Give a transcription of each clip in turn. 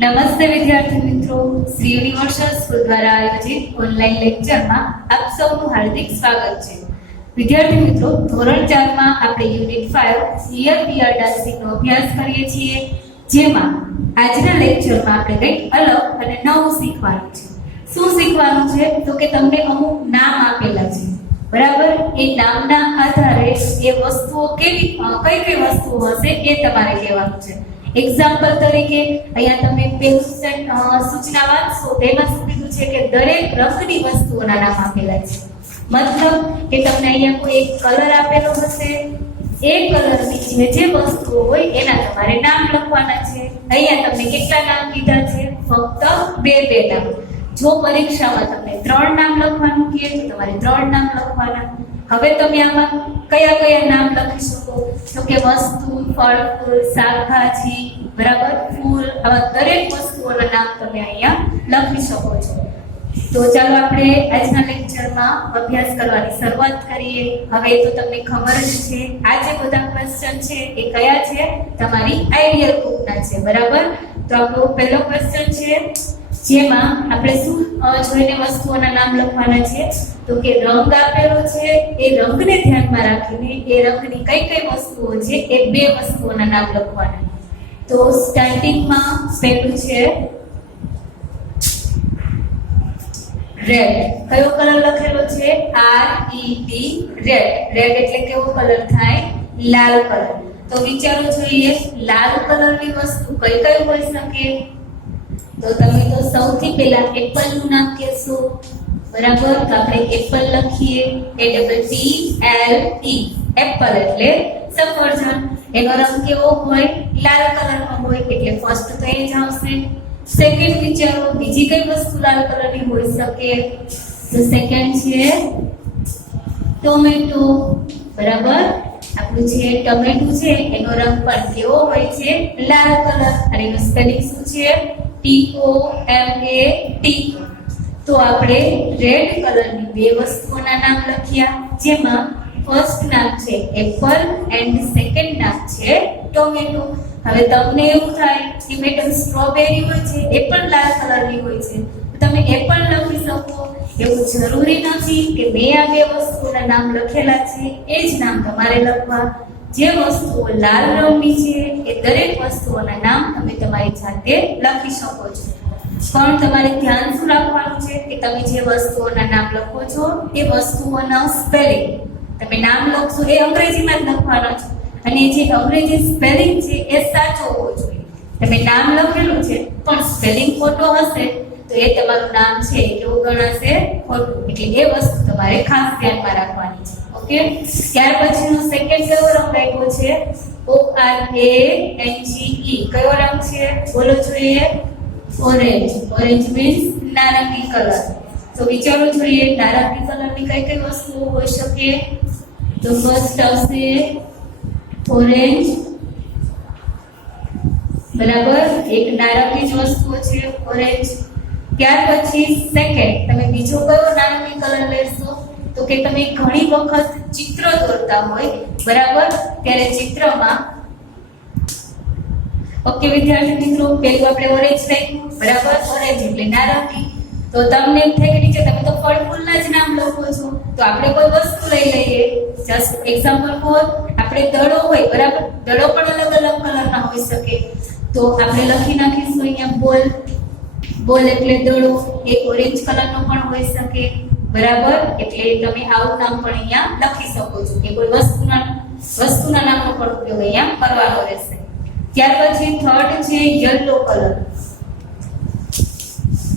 નમસ્તે વિદ્યાર્થી મિત્રો, શ્રી યુનિવર્સલ સ્કૂલ દ્વારા આયોજિત ઓનલાઈન લેક્ચરમાં આપ સૌનું હાર્દિક સ્વાગત છે. વિદ્યાર્થી મિત્રો, ધોરણ 4 માં આપણે unit 5 here we are dancing નો અભ્યાસ કરીએ છીએ, જેમાં આજના લેક્ચરમાં આપણે કંઈક અલગ અને નવું શીખવાનું છે. શું શીખવાનું છે? તો કે તમને અમુક નામ આપેલા છે, બરાબર? એ નામના આધારે એ વસ્તુઓ કઈ કઈ વસ્તુઓ હશે એ તમારે કહેવાનું છે. એક્ઝામ્પલ તરીકે અહીંયા તમે પેલું સૂચના વાંચશો, તેમાં શું કીધું છે કે દરેક રંગની વસ્તુઓના નામ આપેલા છે. મતલબ કે તમને અહીંયા કોઈ એક કલર આપેલો હશે, એ કલરની જે વસ્તુઓ હોય એના તમારે નામ લખવાના છે. અહીંયા તમને કેટલા નામ કીધા છે? ફક્ત બે નામ. જો પરીક્ષામાં તમને 3 નામ લખવાનું કહે તો તમારે 3 નામ લખવાના. હવે તમે આમાં કયા કયા નામ લખી શકો? તો કે વસ્તુ, ફળ, ફૂલ, શાકભાજી, બરાબર, ફૂલ, આવા દરેક વસ્તુઓના નામ તમે અહીંયા લખી શકો છો. તો ચાલો આપણે આજના લેક્ચરમાં અભ્યાસ કરવાની શરૂઆત કરીએ. હવે તો તમને ખબર જ છે આ જે બધા ક્વેશ્ચન છે એ કયા છે? તમારી આઈડિયલ બુકના છે, બરાબર? તો આપણો પહેલો ક્વેશ્ચન છે, જેમાં આપણે શું જોઈને વસ્તુઓના નામ લખવાના છે? તો કે રંગ આપેલો છે, એ રંગને ધ્યાનમાં રાખીને એ રંગની કઈ કઈ વસ્તુઓ છે એ 2 વસ્તુઓના નામ લખવાના. તો સ્ટાર્ટિંગમાં પહેલું છે રેડ. કયો કલર લખેલો છે? RED, red. રેડ એટલે કેવો કલર થાય? લાલ કલર. તો વિચારો જોઈએ, લાલ કલરની વસ્તુ કઈ કઈ હોઈ શકે? તો તમે તો સૌથી પહેલા એપલ નું નામ કહેશો, બરાબર? તો આપણે એપલ લખીએ, APPLE, એપલ એટલે સફરજન. એનો રંગ કેવો હોય? લાલ કલરનો હોય, એટલે ફર્સ્ટ તો એ જ આવશે. સેકન્ડ વિચારો, બીજી કઈ વસ્તુ લાલ કલરની હોઈ શકે? તો સેકન્ડ છે ટોમેટો, બરાબર? આપણું જે ટમેટું છે એનો રંગ પણ કેવો હોય છે? લાલ કલર. અને એનું સ્પેલિંગ શું છે? TOMAT. તો આપણે રેડ કલરની 2 વસ્તુઓના નામ લખ્યા, જેમાં ફર્સ્ટ નામ છે એપલ એન્ડ સેકન્ડ નામ છે ટોમેટો. હવે તમને એવું થાય કે મેડમ સ્ટ્રોબેરી હોય છે એ પણ લાલ કલરની હોય છે, તમે એ પણ લખી શકો. એવું જરૂરી નથી કે મેં આ 2 વસ્તુઓના નામ લખેલા છે એ જ નામ તમારે લખવા. જે વસ્તુઓ લાલ રંગની છે એ દરેક વસ્તુઓના નામ તમે તમારી જાતે લખી શકો છો. પણ તમારે ધ્યાન શું રાખવાનું છે કે તમે જે વસ્તુઓના નામ લખો છો એ વસ્તુઓના સ્પેલિંગ તમે નામ લખશો એ અંગ્રેજીમાં જ લખવાના છો, અને જે અંગ્રેજી સ્પેલિંગ છે એ સાચો હોવો જોઈએ. તમે નામ લખેલું છે પણ સ્પેલિંગ ખોટો હશે તો એ તમારું નામ છે એ કેવું ગણાશે? ખોટું. એટલે એ વસ્તુ તમારે ખાસ ધ્યાનમાં રાખવાની છે. ઓકે. ત્યાર પછીનો સેકન્ડ કયો રંગ આપ્યો છે? ORANGE. કયો રંગ છે? બોલો જોઈએ. ઓરેન્જ. ઓરેન્જ મીન્સ નારંગી કલર. તો વિચારો જોઈએ, નારંગી કલરની કઈ કઈ વસ્તુઓ હોઈ શકે? તો ફર્સ્ટ આવશે ઓરેન્જ, બરાબર? એક નારંગી જ વસ્તુઓ છે ઓરેન્જ. ત્યાર પછી સેકન્ડ તમે બીજો કયો નારંગી કલર લેશો? તો કે તમે ઘણી વખત ચિત્ર દોરતા હોય, બરાબર? ત્યારે ચિત્રમાં, ઓકે વિદ્યાર્થી મિત્રો, પેલું આપણે ઓરેન્જ રાખ્યું, બરાબર? ઓરેન્જ એટલે નારંગી. તો તમને એમ થાય કે નીચે તમે તો ફળ ફૂલના જ નામ લખો છો, તો આપણે કોઈ વસ્તુ લઈ લઈએ. જસ્ટ એક્ઝામ્પલ ફોર, આપણે દડો હોય, બરાબર? દડો પણ અલગ અલગ કલરના હોઈ શકે. તો આપણે લખી નાખીશું અહીંયા બોલ. બોલ એટલે દડો, એક ઓરેન્જ કલરનો પણ હોઈ શકે, બરાબર? એટલે તમે આવું નામ પણ અહીંયા લખી શકો છો કે કોઈ વસ્તુના નામનો પણ ઉપયોગ અહીંયા કરવાનો રહેશે. ત્યાર પછી થર્ડ છે yellow colour.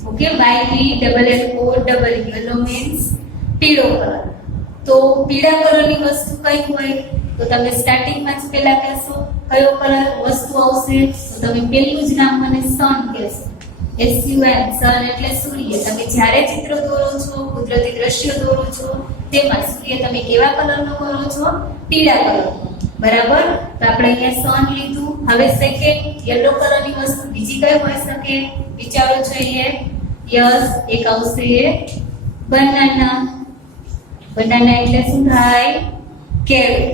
Okay, YELLO, yellow means પીળો કલર. તો પીળા કલરની વસ્તુ કઈ હોય? તો તમે સ્ટાર્ટિંગમાં જ પહેલા કહેશો કયો કલર વસ્તુ આવશે? તો તમે પહેલું જ નામ મને સન કહેશો. SUN, સન એટલે સૂર્ય. તમે જ્યારે ચિત્ર દોરો છો, કુદરતી દ્રશ્ય દોરો છો, તેમાં સૂર્ય તમે કેવા કલરનો કરો છો? પીળા કલરનો, બરાબર? તો આપણે અહીંયા સન લીધું. હવે સેકન્ડ યલો કલરની વસ્તુ બીજી કઈ હોઈ શકે? વિચારો જોઈએ. યસ, એક આવશે બનાના. બનાના એટલે શું થાય? કેળું.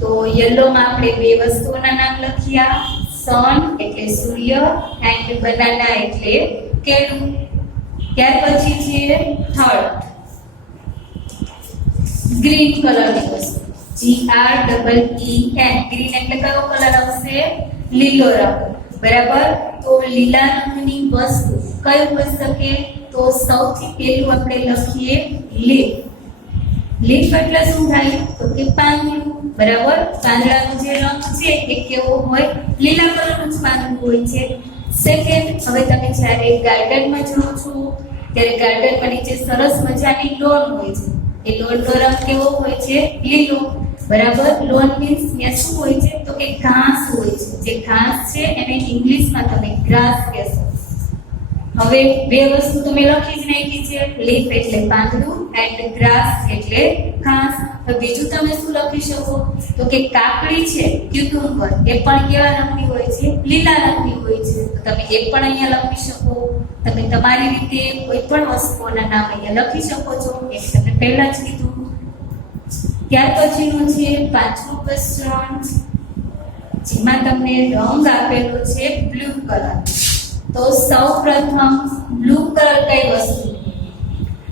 તો યલો માં આપણે 2 વસ્તુઓના નામ લખ્યા, સન એટલે સૂર્ય એન્ડ બનાના એટલે કેળું. ત્યાર પછી છે થર્ડ ગ્રીન કલરની વસ્તુ GREEN. ગ્રીન એટલે કયો કલર આવશે? લીલો રંગ. બરાબર. તો લીલા રંગની વસ્તુ કઈ હોઈ શકે? તો સૌથી પહેલું આપણે લખીએ લીફ. લીફ એટલે શું થાય? તો કે પાંદડું. બરાબર. પાંદડાનો જે રંગ છે એ કેવો હોય? લીલા કલરનું જ પાંદડું હોય છે. સેકન્ડ, હવે તમે જ્યારે ગાર્ડનમાં જાઓ છો ત્યારે ગાર્ડનમાં નીચે સરસ મજાની લોન હોય છે. એ લોનનો રંગ કેવો હોય છે? લીલો. બરાબર. લોન મીન્સ ત્યાં શું હોય છે? તો કે ઘાસ હોય છે. જે ઘાસ છે એને ઇંગ્લિશમાં તમે ગ્રાસ કહેશો. હવે બે વસ્તુ તમે લખી જ નાખી છે. લીફ એટલે પાંદડું એન્ડ ગ્રાસ એટલે ઘાસ. તો બીજું તમે શું લખી શકો? તો કે કાકડી છે, ક્યુકમ્બર, એ પણ કેવા રંગની હોય છે? લીલા રંગની હોય છે. તો તમે એ પણ અહીંયા લખી શકો. તમે તમારી રીતે કોઈ પણ વસ્તુઓના નામ અહીંયા લખી શકો છો. એ તમને પહેલા જ કીધું. ત્યાર પછીનું છે પાંચમું ક્વેશ્ચન, જેમાં તમને રંગ આપેલો છે બ્લુ કલર. તો સૌપ્રથમ બ્લુ કલર કઈ વસ્તુ?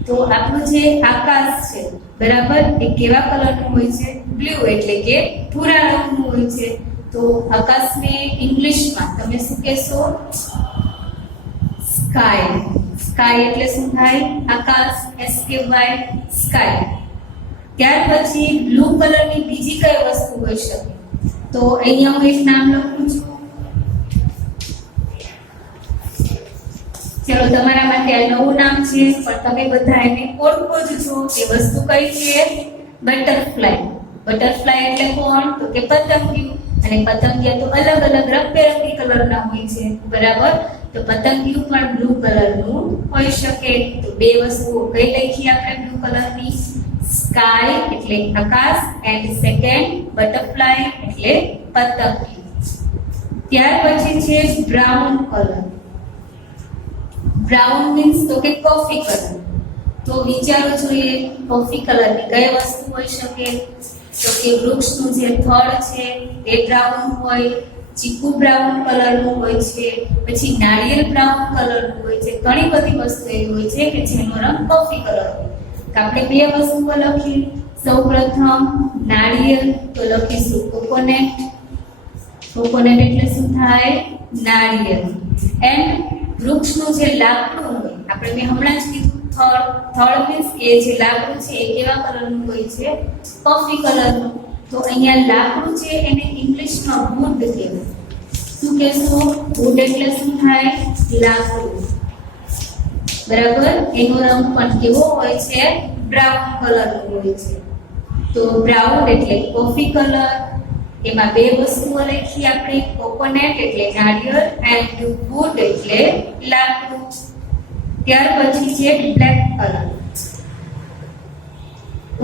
તો આપણું જે આકાશ છે, બરાબર, એ કેવા કલરનું હોય છે? બ્લુ એટલે કે ભૂરા રંગનું હોય છે. તો આકાશને ઇંગ્લિશમાં તમે શું કહેશો? સ્કાય. સ્કાય એટલે શું થાય? આકાશ. SKY, sky. ત્યાર પછી બ્લુ કલરની બીજી કઈ વસ્તુ હોઈ શકે? તો અહીંયા હું એક નામ લખું છું. ચલો, તમારા માટે આ નવું નામ છે, પણ તમે બધા એને ઓળખો જ છો. એ વસ્તુ કઈ છે? બટરફ્લાય. બટરફ્લાય એટલે કોણ? તો કે પતંગિયું. અને પતંગિયા તો અલગ અલગ રંગબેરંગી કલરના હોય છે. બરાબર. તો પતંગિયું પણ બ્લુ કલરનું હોઈ શકે. તો બે વસ્તુઓ કઈ લખી આપણે બ્લુ કલરની? સ્કાય એટલે આકાશ એન્ડ સેકન્ડ બટરફ્લાય એટલે પતંગિયું. ત્યાર પછી છે બ્રાઉન કલર. બ્રાઉન મીન્સ તો કે કોફી કલર. તો વિચારો જોઈએ કોફી કલરની કઈ વસ્તુ હોઈ શકે? તો કે વૃક્ષનું જે થડ છે એ બ્રાઉન હોય, ચીકુ બ્રાઉન કલરનું હોય છે, પછી નાળિયેર બ્રાઉન કલરનું હોય છે. ઘણી બધી વસ્તુ એવી હોય છે કે જેનો રંગ કોફી કલર હોય. તો આપણે બે વસ્તુઓ લખી. સૌપ્રથમ નાળિયેર, તો લખીશું કોકોનટ. કોકોનટ એટલે શું થાય? નાળિયેર. એન્ડ વૃક્ષનું જે લાકડું હોય, આપણે મેં હમણાં જ કીધું થડ. થડ મીન્સ એ જે લાકડું છે એ કેવા કલરનું હોય છે? કોફી કલરનું. તો અહીંયા લાકડું છે એને ઇંગ્લિશમાં વુડ કહેવાય. શું કહેશો? વુડ એટલે શું થાય? લાકડું. બરાબર. એનો રંગ પણ કેવો હોય છે? બ્રાઉન કલરનો હોય છે. તો બ્રાઉન એટલે કોફી કલર. એમાં બે વસ્તુઓ લખી આપણે. કોકોનટ એટલે નાળિયેર એન્ડ વુડ એટલે લાકડું. ત્યાર પછી છે black colour.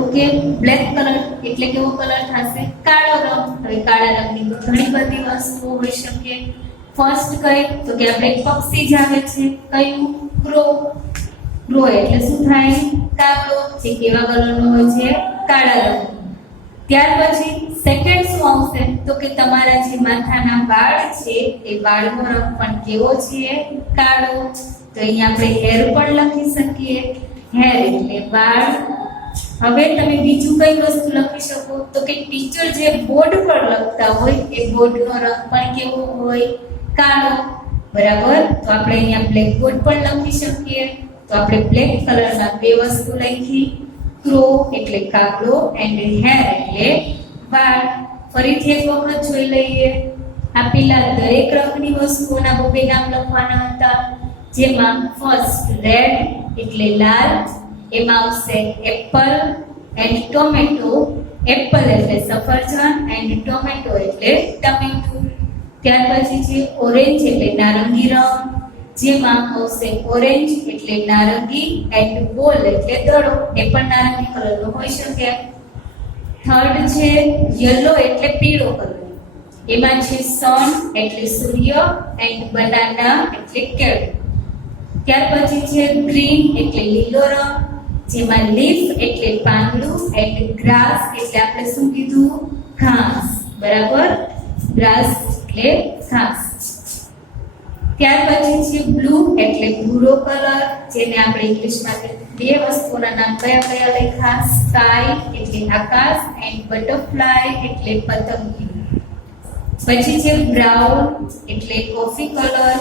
Okay. Black colour એટલે કેવો કલર થશે? કાળો રંગ. હવે કાળા રંગની તો ઘણી બધી વસ્તુઓ હોઈ શકે. ફર્સ્ટ કઈ? તો કે આપણે પક્ષી જ આવે છે. કયું? ક્રો. ક્રો એટલે શું થાય? કાગડો. જે કેવા કલરનો હોય છે? કાળા રંગ. ત્યાર પછી સેકન્ડ શું આવશે? તો કે તમારા જે માથાના વાળ છે એ વાળનો રંગ પણ કેવો છે? કાળો. તો અહીંયા આપણે હેર પણ લખી શકીએ. હેર એટલે વાળ. હવે તમે બીજું કઈ વસ્તુ લખી શકો? તો કે ટીચર જે બોર્ડ પર લખતા હોય એ બોર્ડનો રંગ પણ કેવો હોય? કાળો. બરાબર. તો આપણે અહીંયા બ્લેક બોર્ડ પણ લખી શકીએ. તો આપણે બ્લેક કલરમાં બે વસ્તુ લખી. ક્રો એટલે કાગડો એન્ડ હેર એટલે વાળ. ફરીથી એક વખત જોઈ લઈએ. આપેલા દરેક રંગની વસ્તુઓના બે નામ લખવાના હતા, જેમાં ફર્સ્ટ રેડ એટલે લાલ. એમાં આવશે એપલ એન્ડ ટોમેટો. એપલ એટલે સફરજન એન્ડ ટોમેટો એટલે ટમેટું. ત્યાર પછી છે ઓરેન્જ એટલે નારંગી રંગ. જેમાં આવશે ઓરેન્જ એટલે નારંગી એન્ડ બોલ એટલે દડો. એ પણ નારંગી કલરનો હોઈ શકે. થર્ડ છે યલો એટલે પીળો કલર. એમાં છે સન એટલે સૂર્ય એન્ડ બનાના એટલે કેળું. ત્યાર પછી છે ગ્રીન એટલે લીલો રંગ. જેમાં લીફ એટલે પાંદડું એન્ડ ગ્રાસ એટલે આપણે શું કીધું? ઘાસ. બરાબર. ગ્રાસ એટલે ઘાસ. ત્યાર પછી છે બ્લુ એટલે ભૂરો કલર, જેને આપણે ઇંગ્લિશમાં બે વસ્તુઓના નામ કયા કયા લખ્યા, સ્કાય એટલે આકાશ એન્ડ બટરફ્લાય એટલે પતંગી. પછી છે બ્રાઉન એટલે કોફી કલર,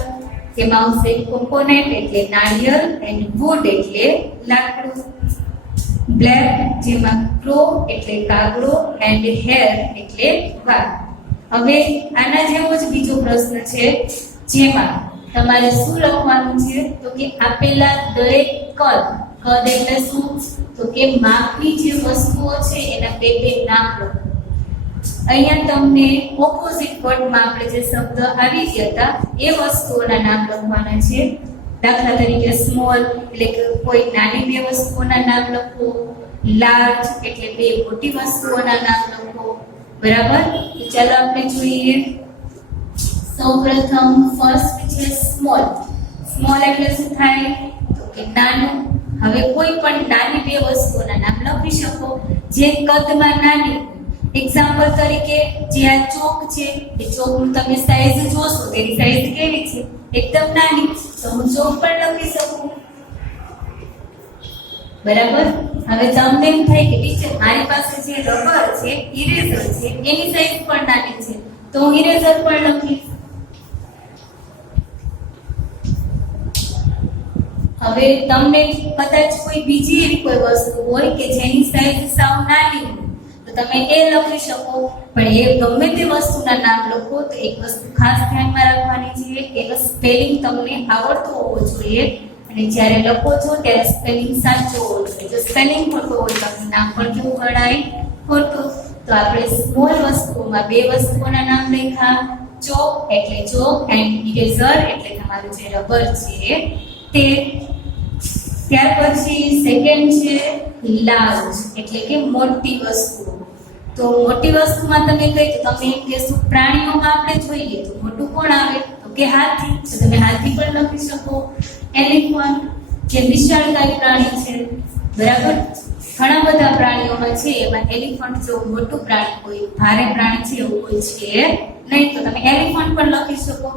જેમાં આવશે કોકોનટ એટલે નાળિયેર એન્ડ વુડ એટલે લાકડું. બ્લેક જેમાં ક્રો એટલે કાગડો એન્ડ હેર એટલે વાળ. હવે આના જેવો જ બીજો પ્રશ્ન છે, જેમાં તમારે શું લખવાનું છે તો કે આપેલા દરેક કદ એટલે શું તો કે માપની જે વસ્તુઓ છે એના બે નામ લખો. અહીંયા તમને ઓપોઝિટ વર્ડમાં આપણે જે શબ્દ આવી ગયા હતા એ વસ્તુઓના નામ લખવાના છે. દાખલા તરીકે સ્મોલ એટલે કે કોઈ નાની બે વસ્તુઓના નામ લખો, લાર્જ એટલે બે મોટી વસ્તુઓના નામ લખો. બરાબર, તો ચાલો આપણે જોઈએ. સૌપ્રથમ ફર્સ્ટ છે સ્મોલ. સ્મોલ એટલે શું થાય તો કે નાનું. હવે કોઈ પણ નાની બે વસ્તુઓના નામ લખી શકો જે કદમાં નાની. એક્ઝામ્પલ તરીકે જે આ ચોક છે એ ચોકનું તમે સાઈઝ જોશો, તેની સાઈઝ કેવી છે, એકદમ નાની, તો હું ચોક પણ લખી શકું. બરાબર. હવે તમને એમ થાય કે ટીચર મારી પાસે જે રબર છે, ઇરેઝર છે, એની સાઈઝ પણ નાની છે, તો હું ઇરેઝર પણ લખીશ. હવે તમને કદાચ કોઈ બીજી એવી કોઈ વસ્તુ હોય કે જેની સાઈઝ સાવ નાની હોય તો તમે એ લખી શકો. પણ એ ગમે તે વસ્તુના નામ લખો તો એક વસ્તુ ખાસ ધ્યાનમાં રાખવાની છે કે એનો સ્પેલિંગ તમને આવડતો હોવો જોઈએ, અને જ્યારે લખો છો ત્યારે સ્પેલિંગ સાચો હોવો જોઈએ. જો સ્પેલિંગ ખોટો હોય તો નામ પણ કેવું ગણાય, ખોટું. તો આપણે સ્મોલ વસ્તુઓમાં બે વસ્તુઓના નામ લખ્યા, ચોક એટલે ચોક એન્ડ ઇરેઝર એટલે તમારું જે રબર છે તે. ત્યાર પછી સેકન્ડ છે લાર્જ એટલે કે મોટી વસ્તુ. તો મોટી વસ્તુમાં તમે કહી તો તમે એમ કહેશો પ્રાણીઓમાં આપણે જોઈએ તો મોટું કોણ આવે તો કે હાથી, તો તમે હાથી પણ લખી શકો. એલિફન્ટ જે વિશાળકાય પ્રાણી છે. બરાબર, ઘણા બધા પ્રાણીઓમાં છે, એમાં એલિફન્ટ જેવું મોટું પ્રાણી કોઈ ભારે પ્રાણી છે એવું કોઈ છે નહીં, તો તમે એલિફન્ટ પણ લખી શકો.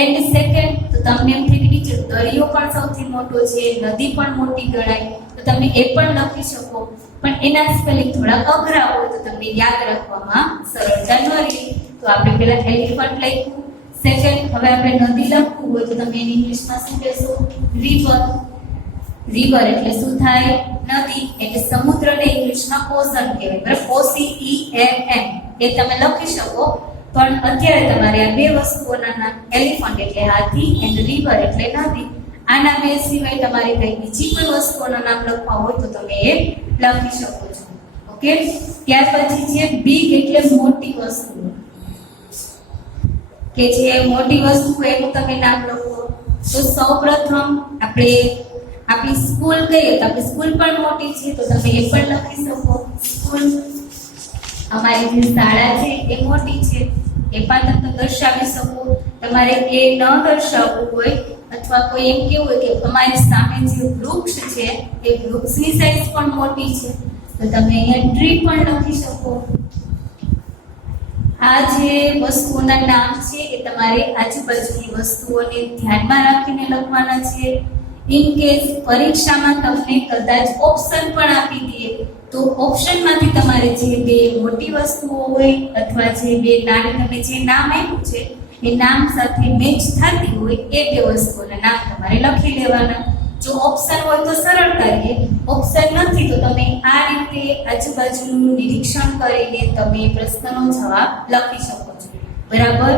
એન્ડ સેકન્ડ તો તમને એમ થાય કે ટીચર દરિયો પણ સૌથી મોટો છે, નદી પણ મોટી ગણાય, તો તમે એ પણ લખી શકો. પણ એના સ્પેલિંગ થોડા અઘરા હોય તો તમને યાદ રાખવામાં સરળતા ન રહે. તો આપણે પહેલા એલિફન્ટ લખ્યું. સેકન્ડ હવે આપણે નદી લખવું હોય તો તમે એની ઇંગ્લિશમાં શું કહેશો, રિવર. રિવર એટલે શું થાય, નદી. એટલે સમુદ્રને ઇંગ્લિશમાં ઓશન કહેવાય. બરાબર, OCEAN એ તમે લખી શકો. પણ અત્યારે તમારે આ બે વસ્તુઓના નામ એલિફન્ટ એટલે હાથી એન્ડ રિવર એટલે નદી, આના બે સિવાય તમારે કઈ બીજી કોઈ વસ્તુઓના નામ લખવા હોય તો તમે એ લખી શકો છો. ઓકે. ત્યાર પછી છે બિગ એટલે મોટી વસ્તુ, કે જે મોટી વસ્તુ એનું તમે નામ લખો. તો સૌપ્રથમ આપણે આપણી સ્કૂલ કહીએ તો આપણી સ્કૂલ પણ મોટી છે, તો તમે એ પણ લખી શકો, સ્કૂલ. અમારી જે શાળા છે એ મોટી છે, એ પણ તમે દર્શાવી શકો. તમારે એ ન દર્શાવવું હોય અથવા કોઈ એમ કેવું હોય કે તમારી સામે જે વૃક્ષ છે એ વૃક્ષની સાઈઝ પણ મોટી છે, તો તમે અહીંયા ટ્રી પણ લખી શકો. આ જે વસ્તુઓના નામ છે એ તમારે આજુબાજુની વસ્તુઓને ધ્યાનમાં રાખીને લખવાના છે. ઇન કેસ પરીક્ષામાં તમને કદાચ ઓપ્શન પણ આપી દે તો ઓપ્શનમાંથી તમારે જે બે મોટી વસ્તુઓ હોય અથવા જે બે નાની તમે જે નામ આપ્યું છે એ નામ સાથે મેચ થતી હોય એ બે વસ્તુઓના નામ તમારે લખી લેવાના. જો ઓપ્શન હોય તો સરળતા રહે, ઓપ્શન નથી તો તમે આ રીતે આજુબાજુનું નિરીક્ષણ કરીને તમે પ્રશ્નનો જવાબ લખી શકો છો. બરાબર,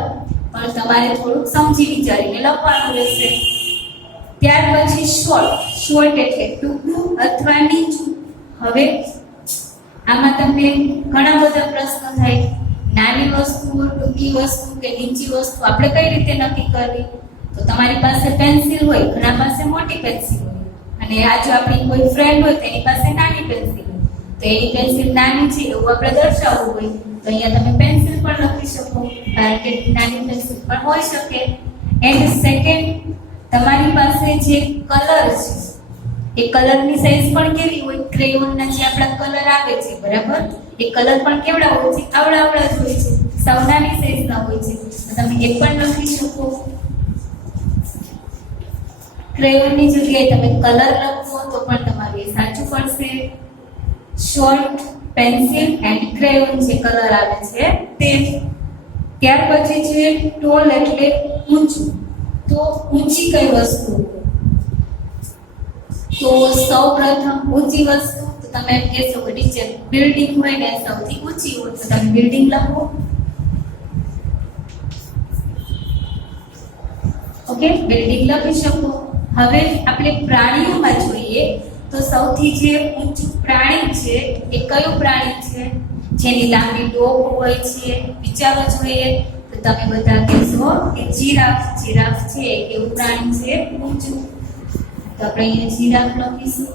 પણ તમારે થોડુંક સમજી વિચારીને લખવાનું રહેશે. ત્યાર પછી શોર્ટ. શોર્ટ એટલે ટૂંકું અથવા નીચું. હવે આમાં તમને ઘણા બધા પ્રશ્નો થાય, નાની વસ્તુ, ટૂંકી વસ્તુ કે નીચી વસ્તુ આપણે કઈ રીતે નક્કી કરવી? તો તમારી પાસે પેન્સિલ હોય, ઘણા પાસે મોટી પેન્સિલ હોય, અને આ જો આપણી કોઈ ફ્રેન્ડ હોય તેની પાસે નાની પેન્સિલ હોય, તો એની પેન્સિલ નાની છે એવું આપણે દર્શાવવું હોય તો અહીંયા તમે પેન્સિલ પણ લખી શકો, કારણ કે નાની પેન્સિલ પણ હોઈ શકે. એન્ડ સેકન્ડ, તમારી પાસે જે કલર છે એ કલરની સાઈઝ પણ કેવી હોય, ક્રેયોનના જે આપણા કલર આવે છે, બરાબર, એ કલર પણ કેવડા હોય છે, આવડા જ હોય છે, સાવ નાની સાઈઝના હોય છે, તો તમે એ પણ લખી શકો. ક્રેયોનની જગ્યાએ તમે કલર લખો તો પણ તમારું એ સાચું પડશે. શોર્ટ પેન્સિલ એન્ડ ક્રેયોન જે કલર આવે છે તે. ત્યાર પછી છે ટોલ એટલે ઊંચું. તો ઊંચી કઈ વસ્તુ? તો સૌપ્રથમ ઊંચી વસ્તુ તો તમે એમ કહેશો કે ટીચર બિલ્ડિંગ હોય ને સૌથી ઊંચી હોય તો તમે બિલ્ડિંગ લખો. ઓકે, બિલ્ડિંગ લખી શકો. હવે આપણે પ્રાણીઓમાં જોઈએ તો સૌથી જે ઊંચું પ્રાણી છે એ કયું પ્રાણી છે? જેની લાંબી ડોક હોય છે, વિચારો જોઈએ તો તમે બધા કહેશો કે જીરાફ. જીરાફ છે એવું પ્રાણી છે ઊંચું. તો આપણે અહીંયા જીરાફ લખીશું.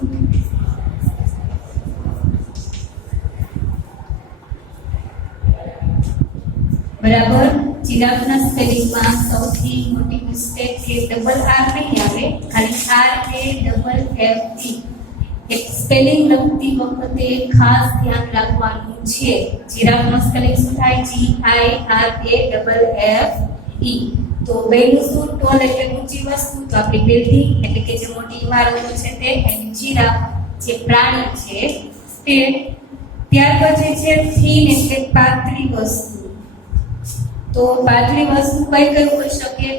બરાબર. જીરાફના સ્પેલિંગમાં સૌથી મોટી મિસ્ટેક કે ડબલ આર નહીં આવે, ખાલી આર એ ડબલ એફ ઈ. એક સ્પેલિંગ લખતી વખતે ખાસ ધ્યાન રાખવાનું છે. જીરાફનો સ્પેલિંગ શું થાય? G I R A double F E. તો બેનું શું? ટોલ એટલે ઊંચી વસ્તુ, તો આપણી બિલ્ડિંગ એટલે કે જે મોટી ઇમારતો છે તે, એન્ડ જીરાફ જે પ્રાણી છે તે. ત્યાર પછી છે થીન એટલે પાતળી વસ્તુ. તો પાતળી વસ્તુ કઈ કઈ હોઈ શકે?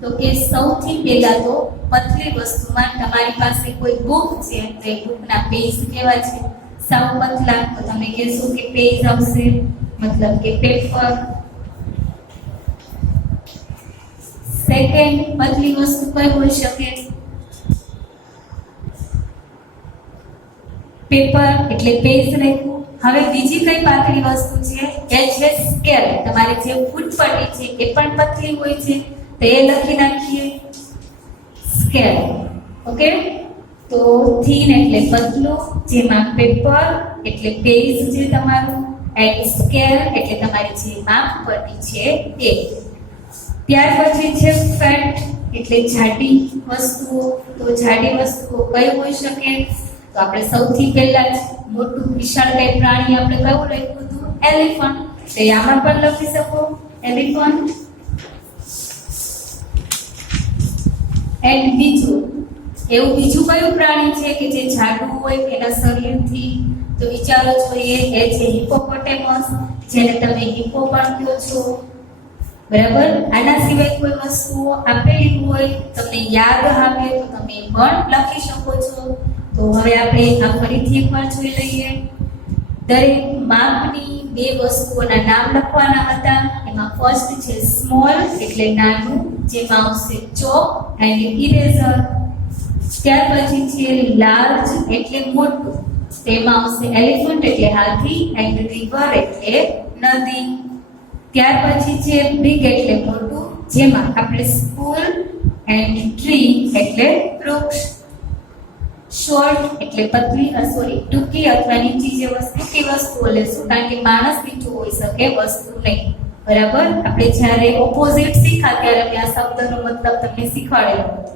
તો કે સૌથી પહેલા તો પતલી વસ્તુમાં તમારી પાસે કોઈ બુક છે તો એ બુકના પેજ કેવા છે? સાવ પતલા. તો તમે કહેશો કે પેજ આવશે, મતલબ કે પેપર. સેકન્ડ પતલી વસ્તુ કઈ હોઈ શકે? પેપર એટલે પેજ લખ્યું. હવે બીજી કઈ પાતળી વસ્તુ છે? એ છે સ્કેલ. તમારી જે ફૂટપટ્ટી છે એ પણ પતલી હોય છે તો એ લખી નાખીએ સ્કેલ. ઓકે, તો થીન એટલે પતલું, જેમાં પેપર એટલે પેજ છે તમારું, એન્ડ સ્કેલ એટલે તમારી જે માપપટ્ટી છે એ. ત્યાર પછી છે ફેટ એટલે જાડી વસ્તુઓ. તો જાડી વસ્તુઓ કઈ હોઈ શકે? તો આપણે સૌથી પહેલા જ મોટું વિશાળકાય પ્રાણી આપણે કયું લખ્યું હતું? એલિફન્ટ. તો આમાં પણ લખી શકો એલિફન્ટ. એન્ડ બીજું એવું બીજું કયું પ્રાણી છે કે જે જાડું હોય એના શરીરથી? તો વિચારો જોઈએ, એ છે હિપોપોટેમસ, જેને તમે હિપો પણ કહો છો. બરાબર. આના સિવાય કોઈ વસ્તુઓ આપેલી હોય તમને યાદ આવે તો તમે પણ લખી શકો છો. તો હવે આપણે આ ફરીથી એકવાર જોઈ લઈએ. દરેક માપની બે વસ્તુઓના નામ લખવાના હતા. એમાં ફર્સ્ટ છે સ્મોલ એટલે નાનું, જેમાં આવશે ચોક એન્ડ ઇરેઝર. ત્યાર પછી છે લાર્જ એટલે મોટું, તેમાં આવશે એલિફન્ટ એટલે હાથી એન્ડ રિવર એટલે નદી. ત્યાર પછી છે બિગ એટલે મોટું, જેમાં આપણે સ્કૂલ એન્ડ ટ્રી એટલે વૃક્ષ. શોર્ટ એટલે પતલી ટૂંકી અથવા નીચી જે ટૂંકી વસ્તુઓ લેશું, કારણ કે માણસ મીઠું હોઈ શકે, વસ્તુ નહીં. બરાબર. આપણે જ્યારે ઓપોઝિટ શીખા ત્યારે મેં આ શબ્દનો મતલબ તમને શીખવાડેલો હતો.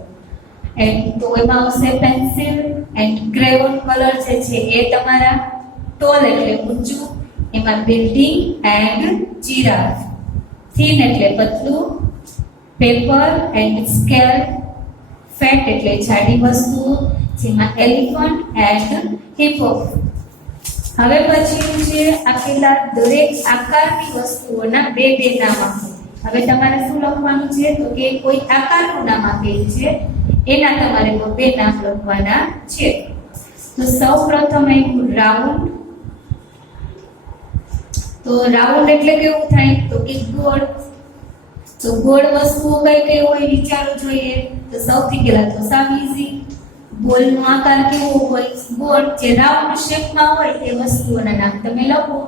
એન્ડ તો એમાં આવશે પેન્સિલ એન્ડ ક્રેયોન કલર જે છે એ તમારા. ટોલ એટલે ઊંચું, એમાં બિલ્ડિંગ એન્ડ જીરાફ. થીન એટલે પતલું, પેપર એન્ડ સ્કેલ. ફેટ એટલે જાડી વસ્તુઓ, જેમાં એલિફન્ટ એન્ડ હિપો. હવે પછી છે આપેલા દરેક આકારની વસ્તુઓના બે બે નામ આપો. હવે તમારે શું લખવાનું છે? તો કે કોઈ આકારનું નામ આપેલું છે એના તમારે બે નામ લખવાના છે. તો સૌપ્રથમ આવ્યું રાઉન્ડ. તો રાઉન્ડ એટલે કેવું થાય? તો કે ગોળ. તો ગોળ વસ્તુઓ કઈ કઈ હોય વિચારો જોઈએ. તો સૌથી પહેલા તો સાવ ઈઝી, બોલનો આકાર કેવો હોય? ગોળ. જે રાઉન્ડ શેપમાં હોય તે વસ્તુઓના નામ તમે લખો.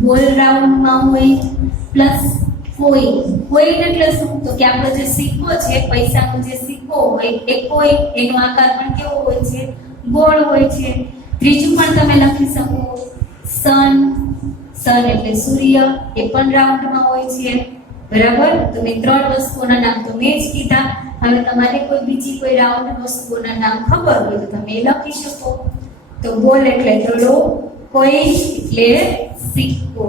બોલ રાઉન્ડમાં હોય, પ્લસ કોઈન. કોઈન એટલે શું? તો કે આપણો જે સિક્કો છે, પૈસાનો જે સિક્કો હોય એ કોઈન, એનો આકાર પણ કેવો હોય છે? ગોળ હોય છે. ત્રીજું પણ તમે લખી શકો સન. સન એટલે સૂર્ય, એ પણ રાઉન્ડમાં હોય છે. બરાબર. તો મેં ત્રણ વસ્તુઓના નામ તો મેં જ કીધા. હવે તમારે કોઈ બીજી કોઈ રાઉન્ડ વસ્તુઓના નામ ખબર હોય તો તમે લખી શકો. તો બોલ એટલે દડો, કોઈન એટલે સિક્કો.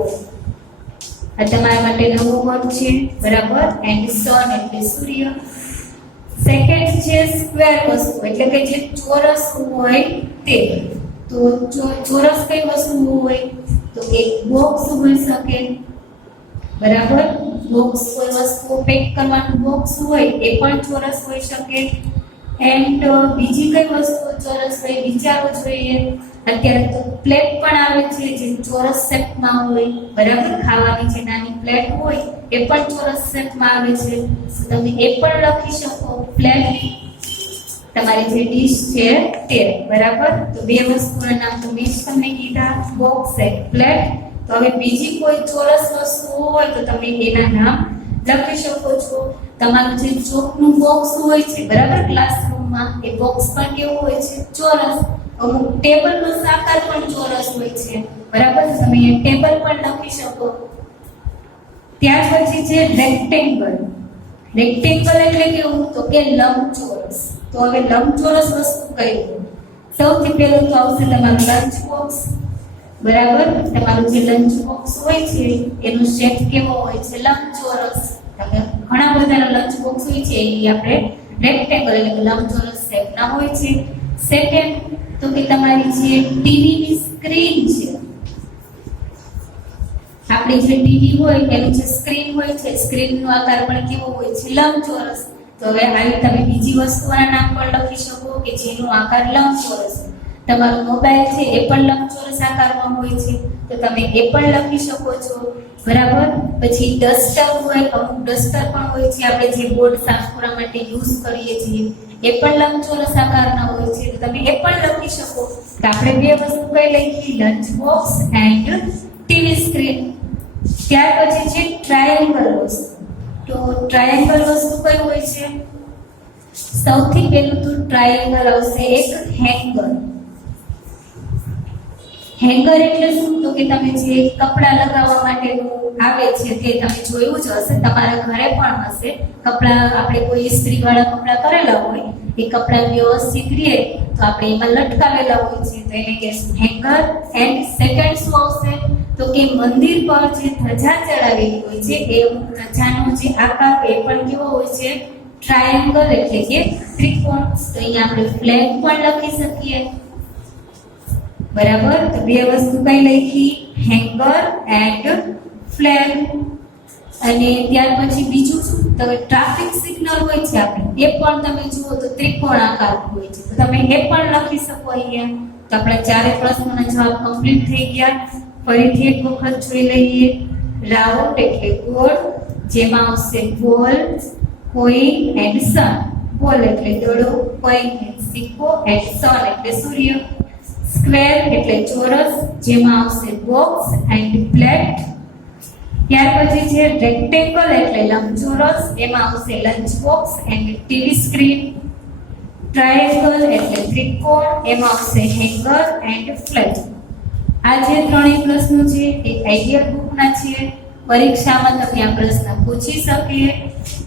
આ તમારા માટે નવો વર્ડ છે. બરાબર. એન્ડ સન એટલે સૂર્ય. સેકન્ડ છે સ્ક્વેર વસ્તુ, એટલે કે જે ચોરસ હોય તે. તો ચોરસ કઈ વસ્તુ હોય? તો એક બોક્સ હોઈ શકે, બરાબર. બોક્સ કોઈ વસ્તુ પેક કરવાનું બોક્સ હોય એ પણ ચોરસ હોઈ શકે. એન્ડ બીજી કઈ વસ્તુ ચોરસ હોય વિચારવું જોઈએ. અત્યારે તો પ્લેટ પણ આવે છે જે ચોરસ શેપમાં હોય, બરાબર. ખાવાની જે નાની પ્લેટ હોય એ પણ ચોરસ શેપમાં આવે છે, તમે એ પણ લખી શકો પ્લેટ. તમારી જે ડીશ છે તે, બરાબર. તો બે વસ્તુના નામ તો મેં તમને કીધા, બોક્સ અને પ્લેટ. તો હવે બીજી કોઈ ચોરસ વસ્તુ હોય તો તમે એના નામ લખી શકો છો. તમારું જે ચોકનું બોક્સ હોય છે, બરાબર, ક્લાસરૂમમાં, એ બોક્સ પણ કેવું હોય છે? ચોરસ. અમુક ટેબલનો આકાર પણ ચોરસ હોય છે, બરાબર. તમે એ ટેબલ પણ લખી શકો. ત્યાર પછી છે રેક્ટેંગલ. રેક્ટેંગલ એટલે કેવું? તો કે લંબચોરસ. તો હવે લંબચોરસ વસ્તુ કઈ? સૌથી પહેલું તો આવશે તમારું લંચ બોક્સ, બરાબર. તમારું જે લંચ બોક્સ હોય છે એનો શેપ કેવો હોય છે? લંબચોરસ. તમે ઘણા બધા લંચ બોક્સ હોય છે એ આપણે રેક્ટેંગલ એટલે કે લંબચોરસ શેપના હોય છે. સેકન્ડ તો કે તમારી જે ટીવીની સ્ક્રીન છે, આપણી જે ટીવી હોય એનું જે સ્ક્રીન હોય છે, સ્ક્રીનનો આકાર પણ કેવો હોય છે? લંબચોરસ. તો હવે આવી તમે બીજી વસ્તુના નામ પણ લખી શકો કે જેનો આકાર લંબચોરસ. તમારો મોબાઈલ છે એ પણ લંબચોરસ આકારમાં હોય છે, તો તમે એ પણ લખી શકો છો, બરાબર. પછી ડસ્ટર હોય, અમુક ડસ્ટર પણ હોય છે આપણે જે બોર્ડ સાફ કરવા માટે યુઝ કરીએ છીએ, એ પણ લંબચોરસ આકારના હોય છે, તો તમે એ પણ લખી શકો. તો આપણે બે વસ્તુ કઈ લખી? Lunch box and TV screen. ત્યાર પછી છે ટ્રાયેંગલ વસ્તુ. તો ટ્રાયેંગલ વસ્તુ કઈ હોય છે? સૌથી પહેલું તો ટ્રાયેંગલ આવશે એક હેંગર. હેંગર એટલે શું? તો કે તમે જે કપડા લગાવવા માટેનું આવે છે તે તમે જોયું જ હશે, તમારા ઘરે પણ હશે. કપડા આપણે કોઈ ઇસ્ત્રી વાળા કપડા કરેલા હોય, એ કપડા વ્યવસ્થિત રહે તો આપણે એમાં લટકાવેલા હોય છે, તો એને કહેશું હેંગર. એન્ડ સેકન્ડ શું આવશે? તો કે મંદિર પર જે ધજા ચડાવેલી હોય છે એ ધજાનો જે આકાર એ પણ કેવો હોય છે? ટ્રાયેંગલ એટલે કે ત્રિકોણ. તો અહીંયા આપણે ફ્લેગ પણ લખી શકીએ, બરાબર. તો બે વસ્તુ કઈ લખી? Hanger and flag. અને ત્યાર પછી બીજું શું? તો ટ્રાફિક સિગ્નલ હોય છે આપણે, એ પણ તમે જુઓ તો ત્રિકોણ આકાર હોય છે, તો તમે એ પણ લખી શકો અહીંયા. તો આપણા ચારે પ્રશ્નોના જવાબ કમ્પ્લીટ થઈ ગયા. ફરીથી એક વખત જોઈ લઈએ. રાઉન્ડ એટલે ગોળ, જેમાં આવશે બોલ, કોઈન એન્ડ સન. બોલ એટલે દડો, કોઈન એટલે સિક્કો, એન્ડ સન એટલે સૂર્ય. સ્ક્વેર એટલે ચોરસ, જેમાં આવશે બોક્સ એન્ડ પ્લેટ. ત્યાર પછી છે રેક્ટેંગલ એટલે લંબચોરસ, એમાં આવશે lunch box and TV screen. Triangle એટલે ત્રિકોણ, એમાં આવશે હેંગર એન્ડ ફ્લેગ. આ જે ત્રણેય પ્રશ્નો છે એ આઈડિયલ બુકના છે. પરીક્ષામાં તમે આ પ્રશ્ન પૂછી શકે.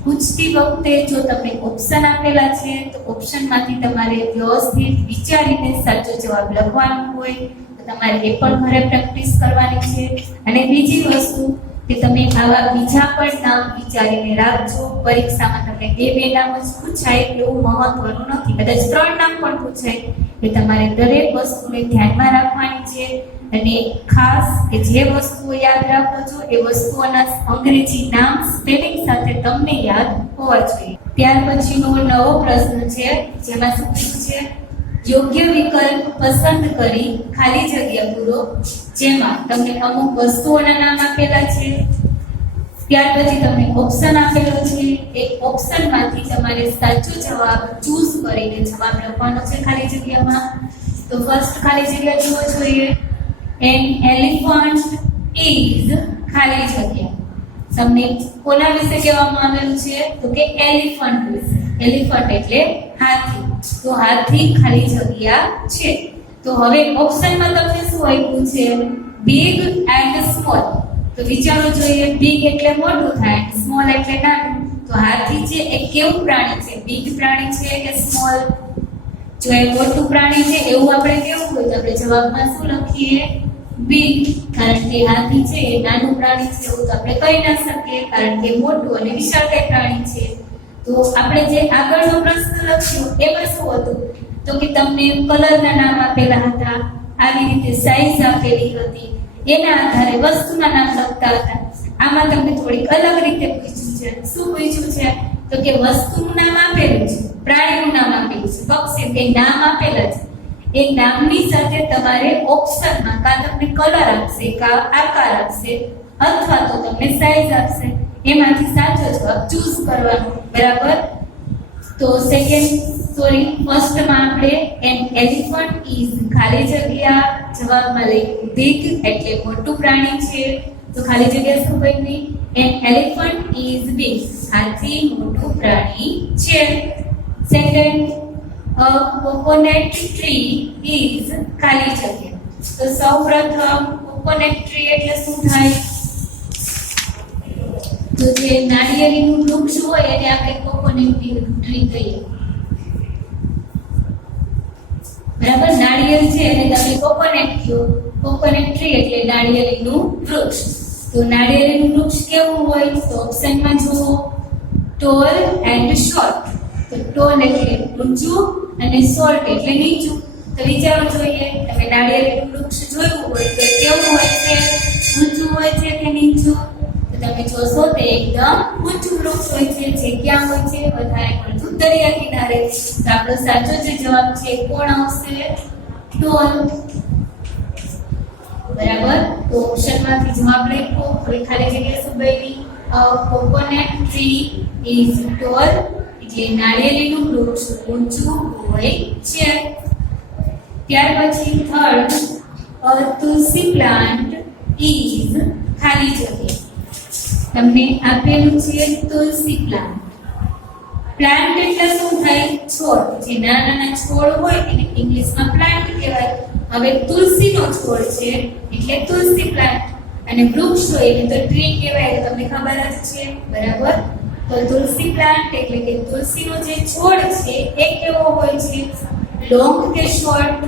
પૂછતી વખતે જો તમને ઓપ્શન આપેલા છે તો ઓપ્શનમાંથી તમારે વ્યવસ્થિત વિચારીને સાચો જવાબ લખવાનો હોય, તો તમારે એ પણ ઘરે પ્રેક્ટિસ કરવાની છે. અને બીજી વસ્તુ કે તમે આવા બીજા પણ નામ વિચારીને રાખજો. પરીક્ષામાં તમને બે નામ જ પૂછાય એવું મહત્વનું નથી, કદાચ 3 નામ પણ પૂછાય. એ તમારે દરેક વસ્તુને ધ્યાનમાં રાખવાની છે. અને ખાસ કે જે વસ્તુઓ યાદ રાખો છો એ વસ્તુઓના અંગ્રેજી નામ સ્પેલિંગ સાથે તમને યાદ હોવા જોઈએ. ત્યાર પછીનો નવો પ્રશ્ન છે, જેમાં શું કીધું છે? યોગ્ય વિકલ્પ પસંદ કરી ખાલી જગ્યા પૂરો, જેમાં તમને અમુક વસ્તુઓના નામ આપેલા છે. ત્યાર પછી તમને ઓપ્શન આપેલો છે, એ ઓપ્શનમાંથી તમારે સાચો જવાબ ચૂઝ કરીને જવાબ લખવાનો છે ખાલી જગ્યામાં. તો ફર્સ્ટ ખાલી જગ્યા જુઓ જોઈએ. An elephant is ખાલી જગ્યા. તમને કોના વિશે કહેવામાં આવેલું છે? તો કે એલિફન્ટ વિશે. એલિફન્ટ એટલે હાથી, તો હાથી ખાલી જગ્યા છે. તો હવે ઓપ્શનમાં તમને શું આપ્યું છે? Big and small. તો વિચારો જોઈએ, બિગ એટલે મોટું થાય, સ્મોલ એટલે નાનું. તો હાથી છે એ કેવું પ્રાણી છે? બિગ પ્રાણી છે કે સ્મોલ? જો એ મોટું પ્રાણી છે એવું આપણે કેવું હોય તો આપણે જવાબમાં શું લખીએ? બિગ. કારણ કે હાથી છે એ નાનું પ્રાણી છે એવું તો આપણે કહી ના શકીએ, કારણ કે મોટું અને વિશાળકાય પ્રાણી છે. તો આપણે જે આગળનો પ્રશ્ન લખ્યો એમાં શું હતું તો કે તમને કલરના નામ આપેલા હતા, આવી રીતે સાઈઝ આપેલી હતી, એના આધારે વસ્તુના નામ લખતા હતા. આમાં તમને થોડીક અલગ રીતે પૂછ્યું છે. શું પૂછ્યું છે તો કે વસ્તુનું નામ આપેલું છે, પ્રાણીનું નામ આપેલું છે, પક્ષી કે નામ આપેલા છે. એ નામની સાથે તમારે ઓપ્શનમાં કાં તમને કલર આપશે, કાં આકાર આપશે, અથવા તો તમને સાઈઝ આપશે. એમાંથી સાચો જવાબ ચૂઝ કરવાનો. બરાબર? તો ફર્સ્ટમાં આપણે એન એલિફન્ટ ઇઝ ખાલી જગ્યા, જવાબમાં લખ્યું બિગ એટલે મોટું પ્રાણી છે. તો ખાલી જગ્યા શું બની? એન એલિફન્ટ ઇઝ બિગ, હાથી મોટું પ્રાણી છે. Second, a coconut tree is ખાલી જગ્યા. તો સૌપ્રથમ કોકોનટ ટ્રી એટલે શું થાય? તો જે નાળિયેરીનું વૃક્ષ હોય એને આપણે કોકોનટ ટ્રી કહીએ. બરાબર? નાળિયેર છે એને તમે કોકોનટ કહો, કોકોનટ ટ્રી એટલે નાળિયેરીનું વૃક્ષ. તો નાળિયેરીનું વૃક્ષ કેવું હોય? તો ઓપ્શનમાં જુઓ, ટોલ એન્ડ શોર્ટ. તો ટોલ એટલે ઊંચું અને શોર્ટ એટલે નીચું. તો વિચારવું જોઈએ, તમે નાળિયેરીનું વૃક્ષ જોયું હોય તો કેવું હોય છે? ઊંચું હોય છે કે નીચું? તમે જોશો તે એકદમ ઊંચું વૃક્ષ હોય છે. જે ક્યાં હોય છે? વધારે પડતું દરિયા કિનારે. તો આપણો સાચો જે જવાબ છે કોણ આવશે? ટોલ. બરાબર? તો ઓપ્શનમાંથી જવાબ લખો. હવે ખાલી જગ્યા શું બની? કોકોનટ ટ્રી ઇઝ ટોલ એટલે નાળિયેરીનું વૃક્ષ ઊંચું હોય છે. ત્યાર પછી થર્ડ, તુલસી પ્લાન્ટ ઇઝ ખાલી જગ્યા. તમને આપેલું છે તુલસી પ્લાન્ટ. પ્લાન્ટ એટલે શું થાય? છોડ. જે નાના નાના છોડ હોય એને ઇંગ્લિશમાં પ્લાન્ટ કહેવાય. હવે તુલસીનો છોડ છે એટલે તુલસી પ્લાન્ટ, અને વૃક્ષ હોય એટલે તો ટ્રી કહેવાય. તમને ખબર જ છે. બરાબર? તો તુલસી પ્લાન્ટ એટલે કે તુલસીનો જે છોડ છે એ કેવો હોય છે? લોંગ કે શોર્ટ?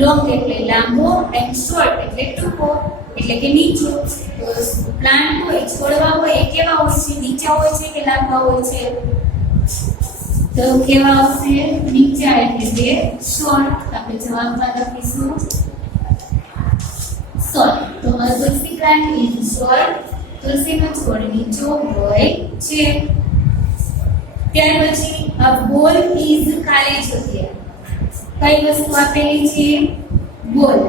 લોંગ એટલે લાંબો એન્ડ શોર્ટ એટલે ટૂંકો એટલે કે નીચો. તો પ્લાન્ટ હોય, છોડવા હોય એ કેવા હોય છે? નીચા હોય છે કે લાંબા હોય છે? તો કેવા આવશે? નીચા એટલે કે શોર્ટ. આપણે જવાબમાં લખીશું શોર્ટ. તો તુલસી પ્લાન્ટ ઇઝ શોર્ટ. તુલસીનો છોડ નીચો હોય છે. ત્યાર પછી અ બોલ ઇઝ ખાલી જગ્યા. કઈ વસ્તુ આપેલી છે? બોલ.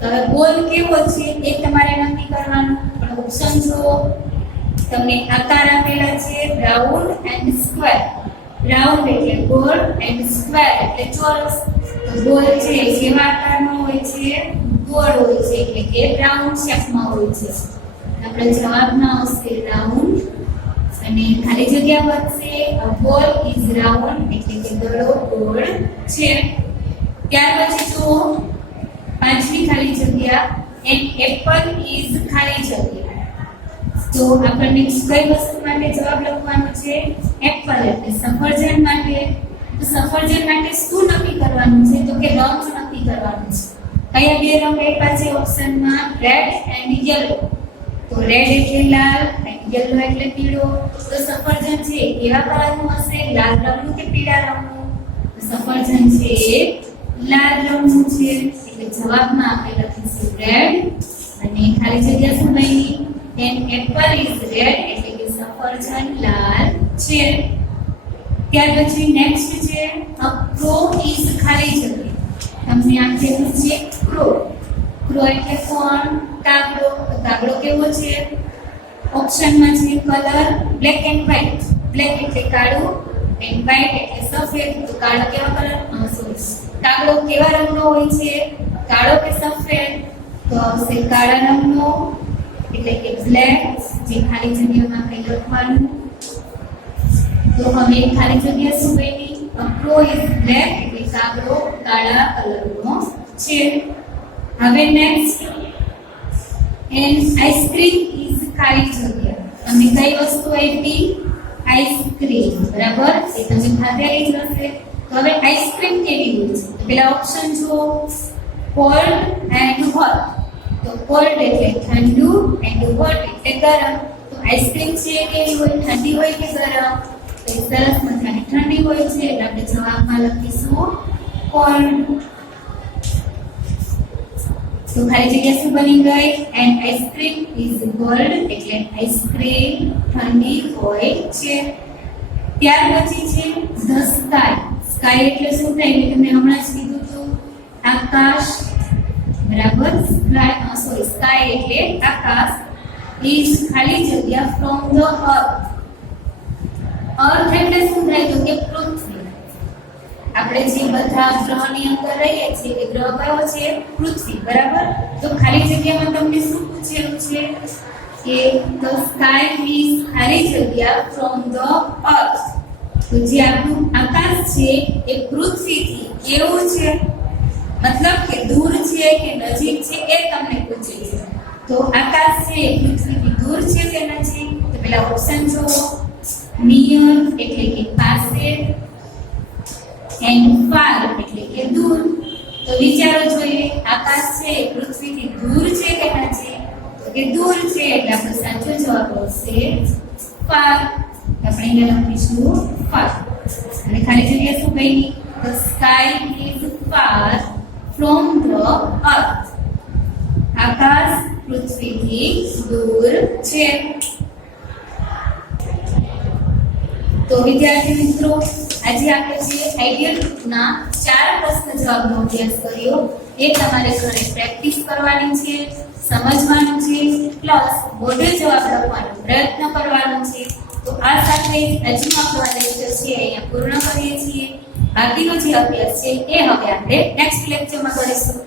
હવે બોલ કેવો છે એ તમારે નક્કી કરવાનું. પણ ઓપ્શન જુઓ, તમને આકાર આપેલા છે રાઉન્ડ એન્ડ સ્ક્વેર. રાઉન્ડ એટલે ગોળ એન્ડ સ્ક્વેર એટલે ચોરસ. તો બોલ છે કેવા આકારનો હોય છે? ગોળ હોય છે એટલે કે રાઉન્ડ શેપમાં હોય છે. આપણે જવાબમાં આવશે રાઉન્ડ, અને ખાલી જગ્યા બનશે બોલ ઇઝ રાઉન્ડ એટલે કે દડો ગોળ છે. ત્યાર પછી જુઓ પાંચમી ખાલી જગ્યા, એન એપલ ઇઝ ખાલી જગ્યા. તો આપણને કઈ વસ્તુ માટે જવાબ લખવાનો છે? એપલ એટલે સફરજન માટે. તો સફરજન માટે શું નક્કી કરવાનું છે? તો કે રંગ નક્કી કરવાનું છે. કયા બે રંગ આપ્યા છે ઓપ્શનમાં? Red and yellow. તો રેડ એટલે લાલ અને યલો એટલે પીળો. તો સફરજન છે કેવા કલરનું હશે? લાલ રંગનું કે પીળા રંગનું? તો સફરજન છે લાલ રંગનું છે. એટલે જવાબમાં આપણે લખીશું રેડ, અને ખાલી જગ્યા શું બની? એન એપલ ઇઝ રેડ એટલે કે સફરજન લાલ છે. ત્યાર પછી નેક્સ્ટ છે અ ક્રો ઇઝ ખાલી જગ્યા. તમને આપેલું છે ક્રો. ક્રો એટલે કોણ? કાગડો. કાગડો કેવો છે? ઓપ્શનમાં છે colour black and white. Black એટલે કાળું એન્ડ વ્હાઇટ એટલે સફેદ. તો કાળો કેવા કલર? કાગડો કેવા રંગનો હોય છે? કાળો કે સફેદ? તો આવશે કાળા રંગનો એટલે કે બ્લેક. જે ખાલી જગ્યામાં આપણે લખવાનું. તો હવે ખાલી જગ્યા શું બની? ક્રો ઇઝ બ્લેક એટલે કાગડો કાળા કલરનો છે. હવે નેક્સ્ટ એન આઈસ્ક્રીમ ઇઝ ખાલી જગ્યા. તમને કઈ વસ્તુ આપી? આઈસ્ક્રીમ. બરાબર? એ તમે ખાધેલી જ હશે. તો હવે આઈસ્ક્રીમ કેવી હોય છે? તો પેલા ઓપ્શન જુઓ, કોલ્ડ એન્ડ હોટ. તો કોલ્ડ એટલે ઠંડુ એન્ડ હોટ એટલે ગરમ. તો આઈસ્ક્રીમ છે કેવી હોય? ઠંડી હોય કે ગરમ? તો એ સરસ મજાની ઠંડી હોય છે એટલે આપણે જવાબમાં લખીશું કોલ્ડ. તો ખાલી જગ્યા શું બની ગઈ? એન્ડ આઈસ્ક્રીમ ઇઝ કોલ્ડ એટલે આઈસ્ક્રીમ ઠંડી હોય છે. ત્યાર પછી છે ધ સ્કાય. સ્કાય એટલે શું થાય? મેં તમને હમણાં જ કીધું હતું, આકાશ. બરાબર, સ્કાય એટલે આકાશ. ઇઝ ખાલી જગ્યા ફ્રોમ ધ અર્થ. અર્થ એટલે શું થાય? તો કે પૃથ્વી. આપણે જે બધા ગ્રહની અંદર રહીએ છીએ એ ગ્રહ કયો છે? પૃથ્વી. બરાબર, તો ખાલી જગ્યામાં તમને શું પૂછેલું છે કે ધ સ્કાય ઇઝ ખાલી જગ્યા ફ્રોમ ધ અર્થ. તો જે આપણું આકાશ છે એ પૃથ્વીથી કેવું છે, મતલબ કે દૂર છે કે નજીક છે એ તમને પૂછે છે. તો આકાશ છે એ પૃથ્વીથી દૂર છે કે નજીક? તો પેલા ઓપ્શન જુઓ. નિયર એટલે કે પાસે, એન્ડ ફાર એટલે કે દૂર. તો વિચારો જોઈએ, આકાશ છે એ પૃથ્વીથી દૂર છે કે નજીક? તો કે દૂર છે એટલે આપણો સાચો જવાબ આવશે ફાર. આપણે અહીંયા લખીશું ફાર. અને ખાલી જગ્યા શું કહીની? The sky is far from the earth. આકાશ પૃથ્વીથી દૂર છે. તો વિદ્યાર્થી મિત્રો, આજે આપણે જે આઈડિયલ ગ્રુપના 4 પ્રશ્ન જવાબનો અભ્યાસ કર્યો એ તમારે ઘરે પ્રેક્ટિસ કરવાની છે, સમજવાનું છે, પ્લસ મોઢે જવાબ લખવાનો પ્રયત્ન કરવાનો છે. તો આ સાથે આજનો આપણો લેક્ચર છે અહીંયા પૂર્ણ કરીએ છીએ. બાકીનો જે અભ્યાસ છે એ હવે આપણે નેક્સ્ટ લેક્ચરમાં કરીશું.